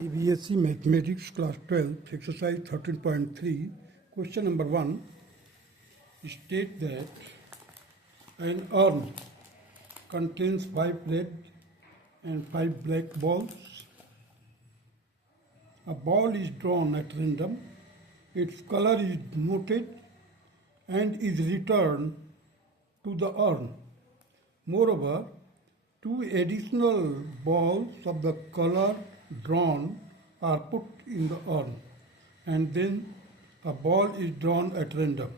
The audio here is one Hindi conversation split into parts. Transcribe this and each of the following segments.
CBSE Mathematics Class 12, Exercise 13.3, question number 1, state that an urn contains 5 red and 5 black balls. A ball is drawn at random, its color is noted and is returned to the urn. Moreover, 2 additional balls of the color drawn are put in the urn, and then a ball is drawn at random.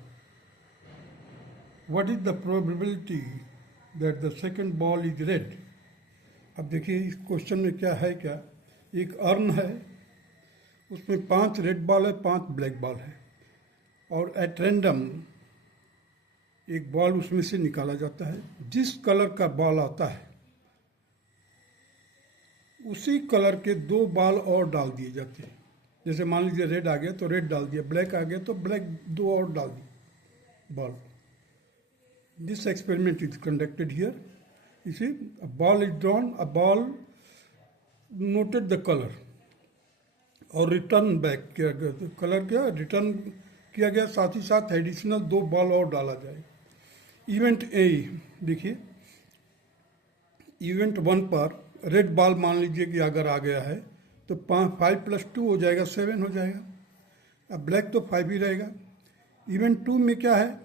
What is the probability that the second ball is red? अब देखिए इस क्वेश्चन में क्या है, क्या एक अर्न है, उसमें 5 रेड बॉल है, 5 ब्लैक बॉल है, और एट रैंडम एक बॉल उसमें से निकाला जाता है. जिस कलर का बॉल आता है उसी कलर के 2 बॉल और डाल दिए जाते हैं. जैसे मान लीजिए रेड आ गया तो रेड डाल दिया, ब्लैक आ गया तो ब्लैक 2 और डाल दिए ball. This experiment is conducted here. You see, a ball is drawn, a ball noted the color और रिटर्न बैक किया गया, कलर क्या रिटर्न किया गया, साथ ही साथ एडिशनल 2 बॉल और डाला जाए. इवेंट ए देखिए, इवेंट 1 पर रेड बॉल मान लीजिए कि अगर आ गया है तो 5 + 2 हो जाएगा, 7 हो जाएगा. अब ब्लैक तो 5 ही रहेगा. इवेंट 2 में क्या है,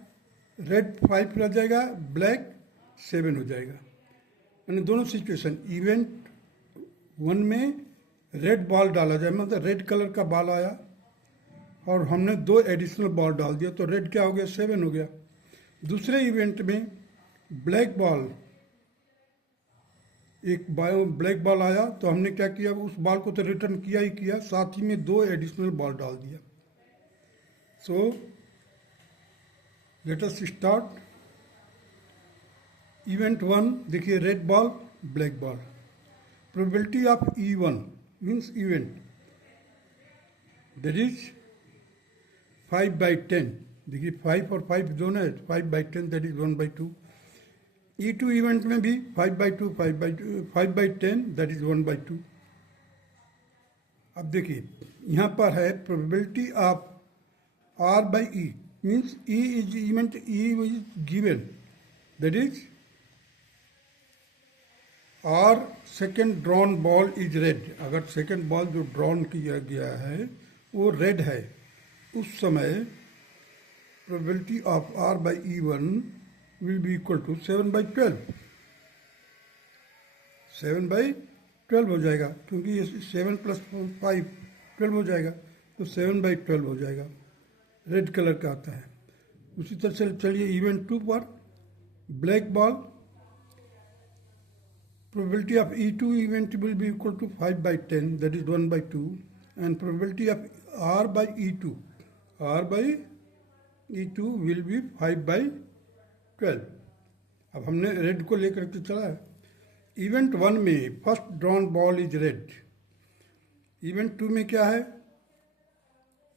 रेड 5 रह जाएगा, ब्लैक 7 हो जाएगा. यानी दोनों सिचुएशन, इवेंट 1 में रेड बॉल डाला जाए, मतलब रेड कलर का बॉल आया और हमने 2 एडिशनल बॉल डाल दिया तो रेड क्या हो गया, 7 हो गया. दूसरे इवेंट में ब्लैक बॉल, एक ब्लैक बॉल आया तो हमने क्या किया, उस बॉल को तो रिटर्न किया ही किया, साथ ही में 2 एडिशनल बॉल डाल दिया. So let us start. Event 1 देखिए, red ball black ball. Probability of E1 means event, that is 5/10. देखिए 5 और 5 दोनों है, 5/10 दैट इज 1/2. E2 इवेंट में भी 5/2, 5/10 दैट इज 1/2. अब देखिए यहाँ पर है probability of R/E means E is event, E is given, that is R second drawn ball is red. अगर सेकेंड बॉल जो ड्रॉन किया गया है वो रेड है, उस समय probability of R/E1 will be equal to 7/12. 7/12 हो जाएगा, क्योंकि ये 7 + 5 12 हो जाएगा, तो 7/12 हो जाएगा. रेड कलर का आता है. उसी तरह से चलिए इवेंट 2 पर black ball, probability of E2 event will be equal to 5/10 that is 1/2, and probability of R/E2 will be 5/12. अब हमने रेड को लेकर के चला है. इवेंट 1 में first drawn ball is red. Event 2 में क्या है,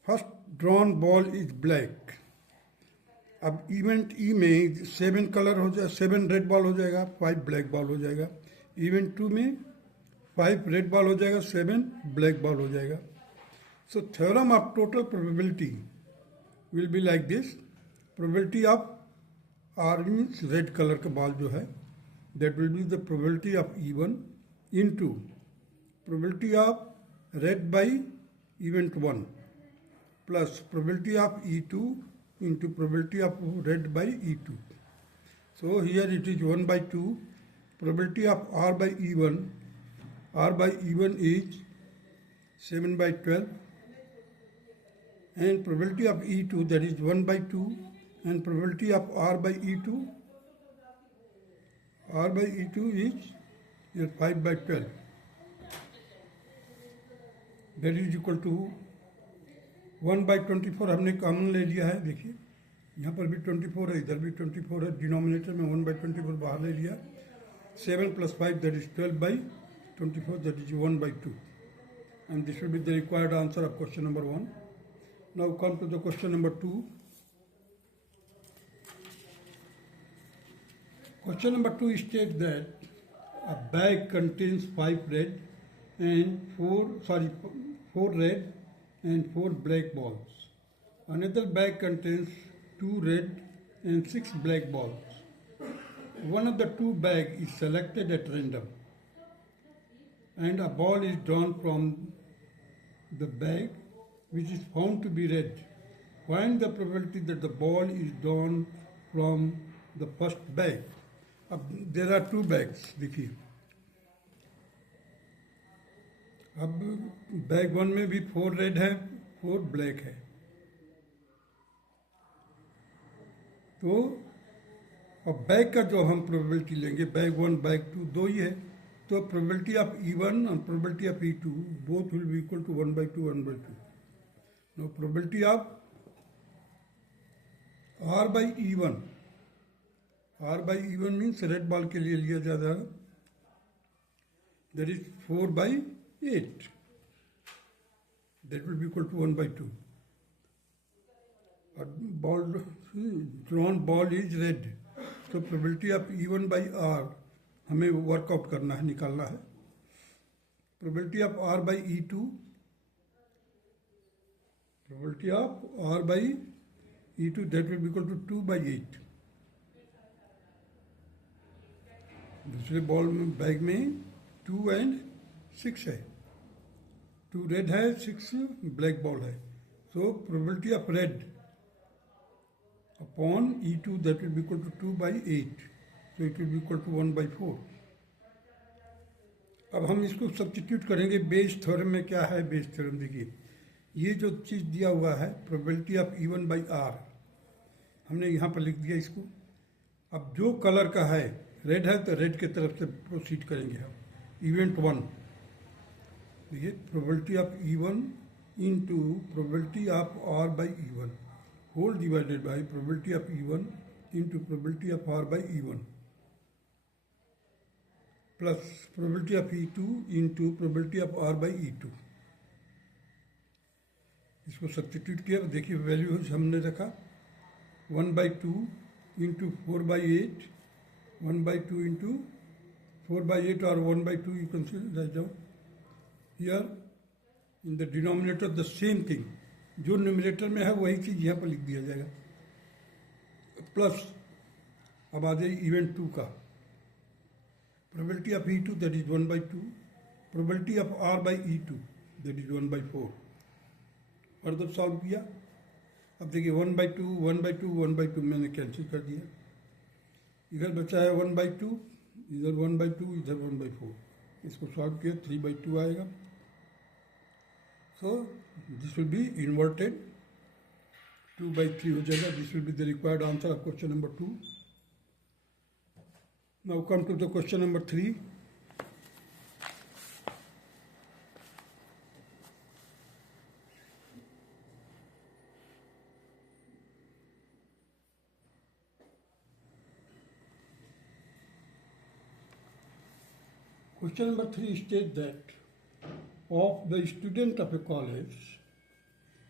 first drawn ball is black. अब इवेंट ई में 7 कलर हो जाए, 7 रेड बॉल हो जाएगा, 5 ब्लैक बॉल हो जाएगा. इवेंट 2 में 5 रेड बॉल हो जाएगा, 7 ब्लैक बॉल हो जाएगा. So theorem of total probability will be like this. Probability of R means red colour का बॉल जो है, that will be the probability of E1 into probability of red by event 1 plus probability of E2 into probability of red by E2. So here it is 1/2. Probability of R/E1 is 7/12, and probability of E2 that is 1/2, and probability of R/E2 is 5/12. That is equal to 1/24. हमने कॉमन ले लिया है. देखिए यहाँ पर भी 24 है, इधर भी 24 है, डिनोमिनेटर में 1/24 बाहर ले लिया. 7 + 5 that is 12/24 that is 1/2. And this will be the required answer of question number 1. Now come to the question number 2. Question number 2 states that a bag contains 5 red and four red and four black balls. Another bag contains 2 red and 6 black balls. One of the two bags is selected at random and a ball is drawn from the bag which is found to be red. Find the probability that the ball is drawn from the first bag. अब there are two bags, देखिए अब बैग 1 में भी 4 रेड है 4 ब्लैक है, तो अब बैग का जो हम प्रोबेबिलिटी लेंगे बैग 1 बैग 2 दो ही है, तो प्रोबेबिलिटी ऑफ E1 और probability of E2 both will be equal to 1/2 1/2. No probability of R/E1 means red ball के लिए लिया जा रहा है, that is 4/8, that will be equal to 1/2. Ball drawn ball is red, तो प्रोबेबिलिटी ऑफ E1/R हमें वर्कआउट करना है, निकालना है. Probability of R/E2 that will be equal to 2/8. दूसरे बॉल में बैग में 2 and 6 है, 2 रेड है 6 ब्लैक बॉल है, so probability of red upon E2 that will be equal to 2/8, so it will be equal to 1/4. अब हम इसको सब्स्टिट्यूट करेंगे बेस थ्योरम में. क्या है बेस थ्योरम? देखिए ये जो चीज़ दिया हुआ है प्रोबेबिलिटी ऑफ E1/R हमने यहाँ पर लिख दिया इसको. अब जो कलर का है रेड है तो रेड के तरफ से प्रोसीड करेंगे हम. इवेंट 1 देखिए probability of E1 into probability of R/E1 whole divided by probability of E1 into probability of R/E1 plus probability of E2 into probability of R/E2. इसको सब्स्टिट्यूट किया, देखिए वैल्यू हमने रखा 1/2 इंटू 4/8, 1/2 इंटू 4/8 और 1/2 you can write down here in the denominator the same thing. जो न्यूमरेटर में है वही चीज़ यहाँ पर लिख दिया जाएगा, प्लस अब आ जाए इवेंट 2 का probability of E2 that is 1/2, probability of R/E2 that is 1/4. Further solve किया, अब देखिए 1/2 1/2 1/2 मैंने कैंसिल कर दिया, इधर बचा है 1/2, इधर 1/2 इधर 1/4. इसको सॉल्व किया 3/2 आएगा. So this will be inverted, 2/3 हो जाएगा. This will be the required answer of question number 2. Now come to the question number 3. Question number 3 states that of the student of a college,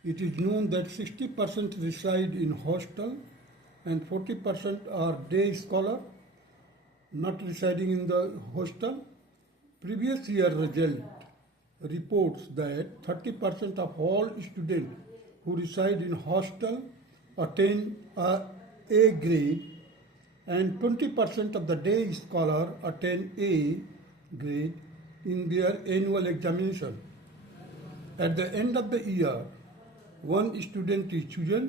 it is known that 60% reside in hostel and 40% are day scholar not residing in the hostel. Previous year result reports that 30% of all students who reside in hostel attain A grade and 20% of the day scholar attain A grade in their annual examination. At the end of the year, one student is chosen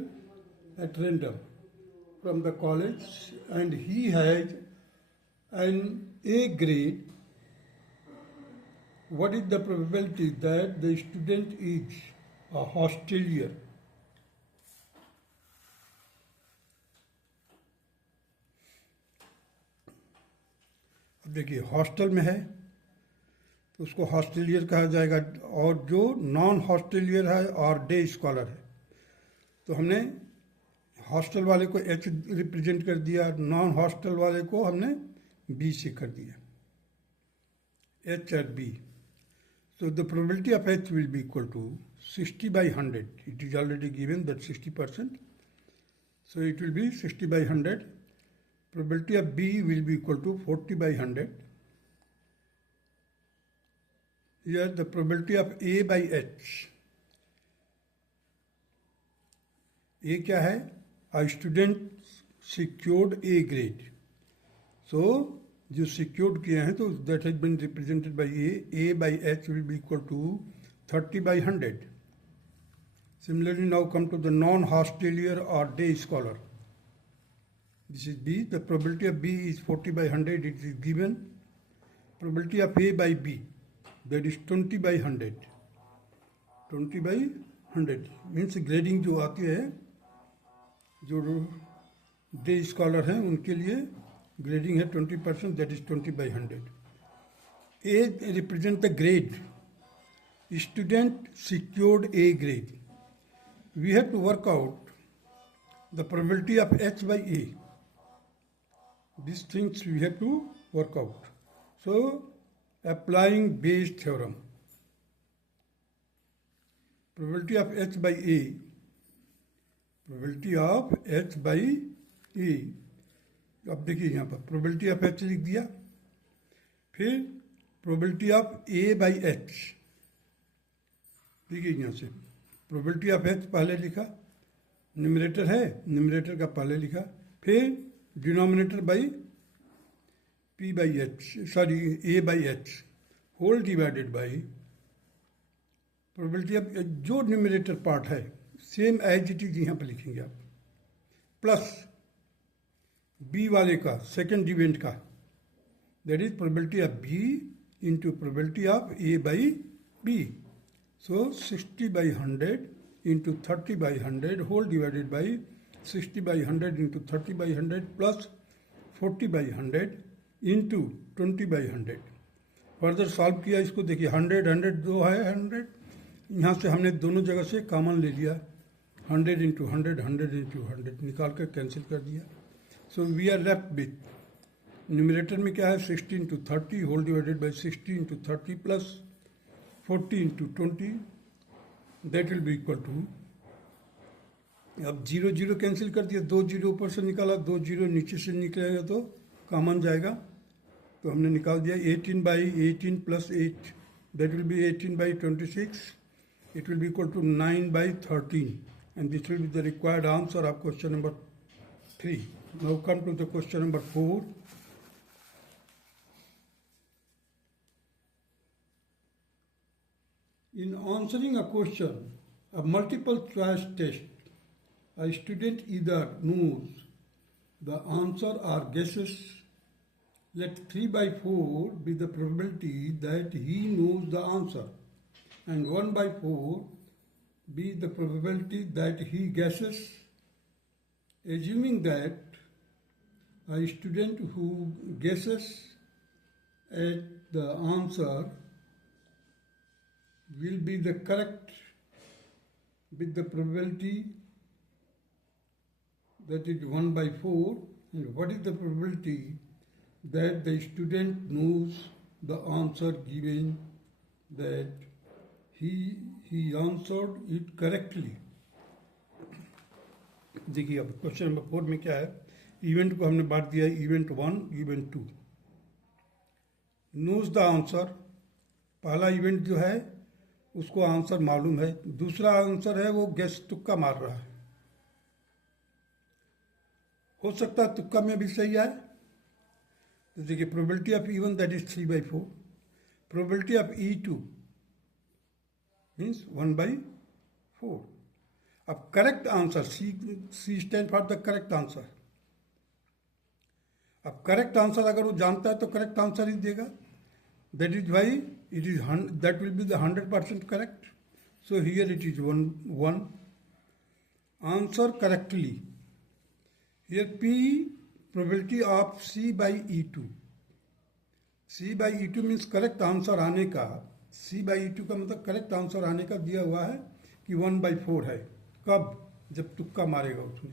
at random from the college and he has an A grade. What is the probability that the student is a hostelier? अब देखिए हॉस्टल में है तो उसको हॉस्टेलियर कहा जाएगा, और जो नॉन हॉस्टेलियर है और डे स्कॉलर है तो हमने हॉस्टल वाले को H रिप्रेजेंट कर दिया, नॉन हॉस्टल वाले को हमने B से कर दिया, H at B. So the probability of H will be equal to 60/100. It is already given that 60%. So it will be 60/100. Probability of B will be equal to 40/100. here the probability of A by H. A क्या है? A student secured A grade. So जो secured किए हैं तो that has been represented by A. A by H will be equal to 30 by 100. Similarly, now come to the non-hostelier or day scholar. This is B. The probability of B is 40 by 100. It is given. Probability of A by B, that is 20 by 100. 20 by 100 means grading जो आती है, जो डे स्कॉलर हैं उनके लिए ग्रेडिंग है 20%, that is 20 by 100. A represent the grade. Student secured A grade. We have to work out the probability of H by A. These things we have to work out. So, applying Bayes theorem, probability of H by A, probability of H by A, अब देखिए यहाँ पर probability of H लिख दिया, फिर probability of A by H, देखिए यहाँ से probability of H पहले लिखा, न्यूमरेटर है, न्यूमरेटर का पहले लिखा, फिर denominator by P by H, sorry A by H, whole divided by probability of जो न्यूमरेटर पार्ट है सेम एज इट इज यहाँ पर लिखेंगे आप, प्लस बी वाले का सेकेंड इवेंट का, that is probability of B into probability of A by B. So 60 by 100 into 30 by 100 whole divided by 60 by 100 into 30 by 100 plus 40 by 100 into 20 by 100. Further solve किया इसको, देखिए 100 100 दो है 100, यहाँ से हमने दोनों जगह से कॉमन ले लिया, 100 इंटू 100 100 इंटू 100 निकाल कर कैंसिल कर दिया. So we are left with numerator में क्या है 60 into 30 whole divided by 60 into 30 plus 40 into 20, that will be equal to, अब 0 0 कैंसिल कर दिया, 2 0 ऊपर से निकाला, 2 0 नीचे से निकलेगा तो कॉमन जाएगा, तो हमने निकाल दिया 18 by 18 plus 8, that will be 18 by 26, it will be equal to 9 by 13, and this will be the required answer of question number 3. Now come to the question number 4. In answering a question, a multiple choice test, a student either knows the answer or guesses. Let 3 by 4 be the probability that he knows the answer, and 1 by 4 be the probability that he guesses. Assuming that a student who guesses at the answer will be the correct with the probability that is 1 by 4, and what is the probability that the student knows the answer given that he answered it correctly. देखिए अब क्वेश्चन नंबर 4 में क्या है, इवेंट को हमने बांट दिया है event 1 event 2. Knows the answer, पहला इवेंट जो है उसको आंसर मालूम है, दूसरा आंसर है वो गेस तुक्का मार रहा है, हो सकता है तुक्का में भी सही आए. तो देखिए probability of E1 that is 3 by 4, probability of E2 means 1 by 4. अब correct answer C stand for the correct answer. अब करेक्ट आंसर अगर वो जानता है तो करेक्ट आंसर ही देगा, that is why it is that will be the 100% correct. So here it is 1 answer correctly. Here P probability of C by E2. C by E2 means correct answer आने का, C by E2 का मतलब करेक्ट आंसर आने का दिया हुआ है कि 1 by 4 है. कब? जब तुक्का मारेगा उसने,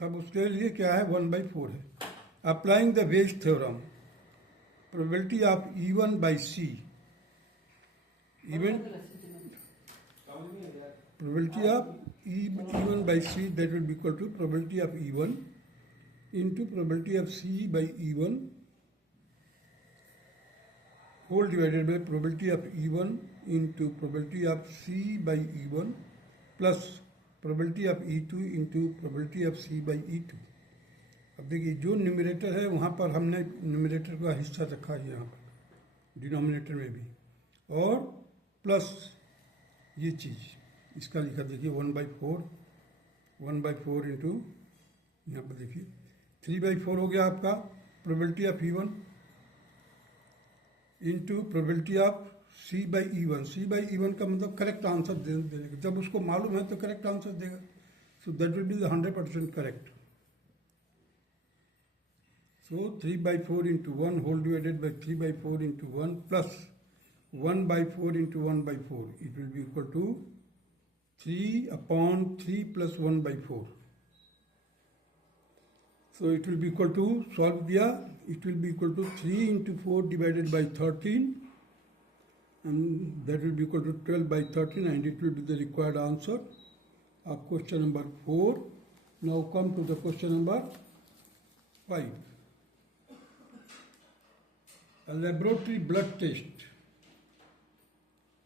तब उसके लिए क्या है 1 by 4 है. Applying the Bayes theorem, probability of E1 by C, event probability of E1 by C, that will be equal to probability of E1 into probability of C by E1 whole divided by probability of E1 into probability of C by E1 plus probability of E2 into probability of C by E2। अब देखिए जो न्यूमरेटर है वहाँ पर हमने न्यूमरेटर का हिस्सा रखा है यहाँ पर डिनोमिनेटर में भी, और प्लस ये चीज़ इसका लिखा देखिए 1/4 इंटू यहाँ पर देखिए 3/4 हो गया आपका probability of E1 into probability of C/E1। C/E1 का मतलब करेक्ट आंसर देने का, जब उसको मालूम है तो करेक्ट आंसर देगा, so that will be the 100% correct. So 3/4 into 1 whole divided by 3/4 into 1 plus 1/4 into 1/4, it will be equal to 3/3 plus 1/4। So it will be equal to, solve दिया, it will be equal to 3 into 4 divided by 13 and that will be equal to 12/13 and it will be the required answer of question number 4. Now come to the question number 5. A laboratory blood test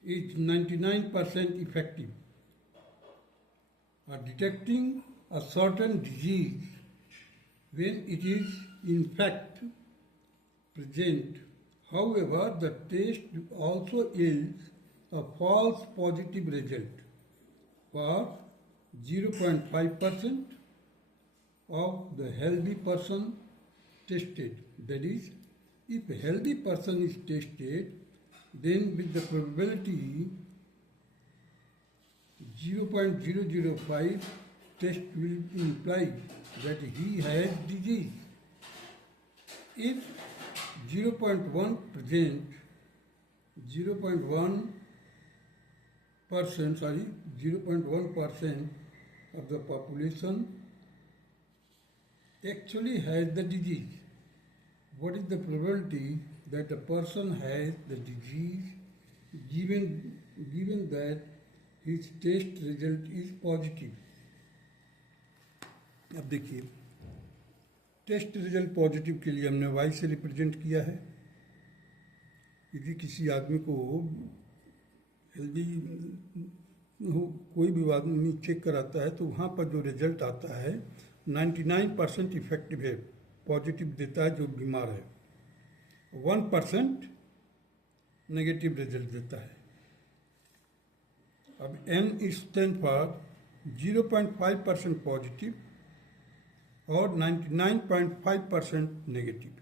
is 99% effective at detecting a certain disease when it is in fact present. However, the test also yields a false positive result for 0.5% of the healthy person tested. That is, if a healthy person is tested, then with the probability 0.005, test will imply that he has disease. If 0.1% of the population actually has the disease, what is the probability that a person has the disease given that his test result is positive? अब देखिए टेस्ट रिजल्ट पॉजिटिव के लिए हमने वाई से रिप्रेजेंट किया है। यदि किसी आदमी को हेल्दी हो, कोई भी आदमी चेक कराता है तो वहाँ पर जो रिजल्ट आता है 99% इफेक्टिव है, पॉजिटिव देता है जो बीमार है, 1% नेगेटिव रिजल्ट देता है। अब N स्टैंड फॉर 0.5% पॉजिटिव और 99.5% नेगेटिव।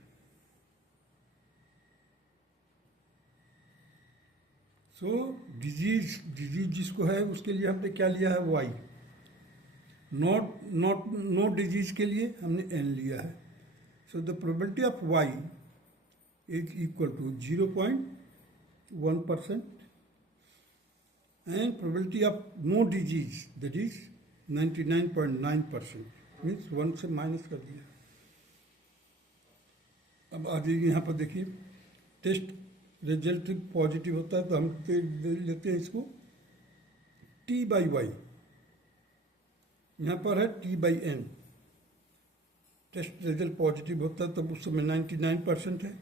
सो डिजीज जिसको है उसके लिए हमने क्या लिया है, वाई। नो डिजीज के लिए हमने एन लिया है। So the probability of Y is equal to 0.1% and probability of no disease that is 99.9%, means 1 से माइनस कर दिया। अब आ जाइए यहाँ पर देखिए टेस्ट रिजल्ट पॉजिटिव होता है तो हम लेते हैं इसको T/Y, यहाँ पर है T/N। टेस्ट रिजल्ट पॉजिटिव होता है तब उस समय 99% है,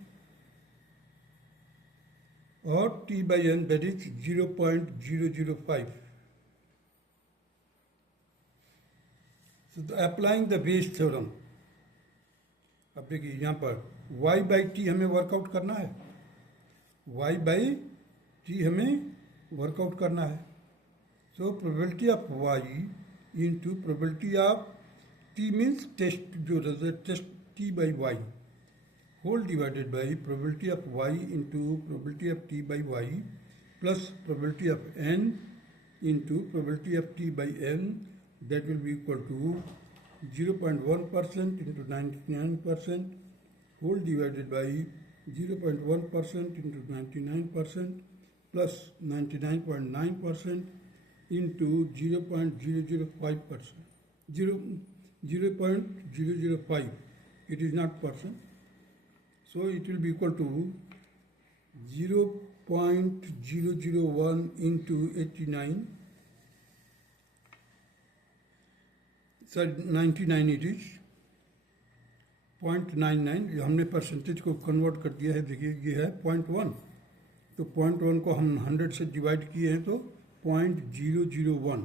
और T/N that is 0.005। So applying the Bayes theorem, अब देखिए यहाँ पर y/t हमें वर्कआउट करना है, y/t हमें वर्कआउट करना है। So probability of y into probability of t means test जो result test T/Y whole divided by probability of y into probability of T/Y plus probability of n into probability of T/N, that will be equal to 0.1% into 99% whole divided by 0.1% into 99% plus 99.9% into 0.005%. 0.005, it is not percent, so it will be equal to 0.001 into 89, sir 99 it is 0.99, हमने परसेंटेज को कन्वर्ट कर दिया है, देखिए ये है 0.1, तो 0.1 को हम 100 से डिवाइड किए हैं तो 0.001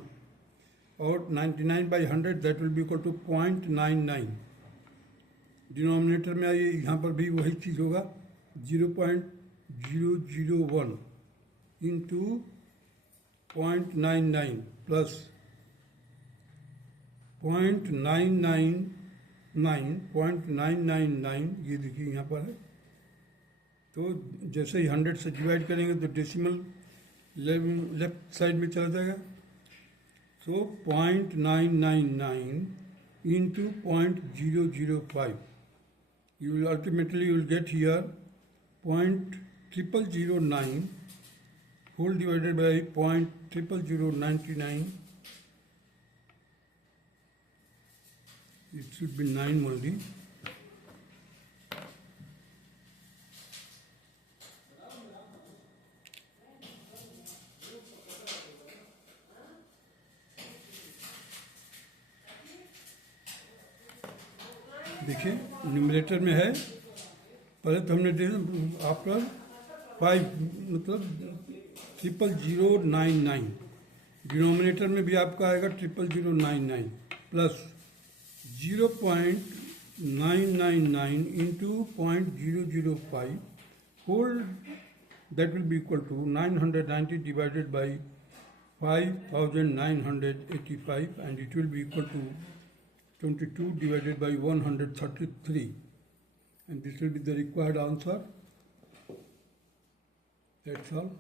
और 99/100 that will be equal to 0.99। Denominator में आइए, यहाँ पर भी वही चीज़ होगा 0.001 इंटू 0.99 प्लस 0.999 ये देखिए यहाँ पर है। तो जैसे ही 100 से डिवाइड करेंगे तो डेसिमल लेफ्ट साइड में चला जाएगा। सो 0.999 into 0.005 you will ultimately you will get here 0.0009 whole divided by 0.00099. It should be 9 only. देखिए न्यूमरेटर में है, पहले तो हमने देखा आफ्टर 5 मतलब 00099, डिनोमिनेटर में भी आपका आएगा 00099 plus 0.999 into 0.005 whole that will be equal to 990 divided by 5985 and it will be equal to 22 divided by 133, and this will be the required answer. That's all.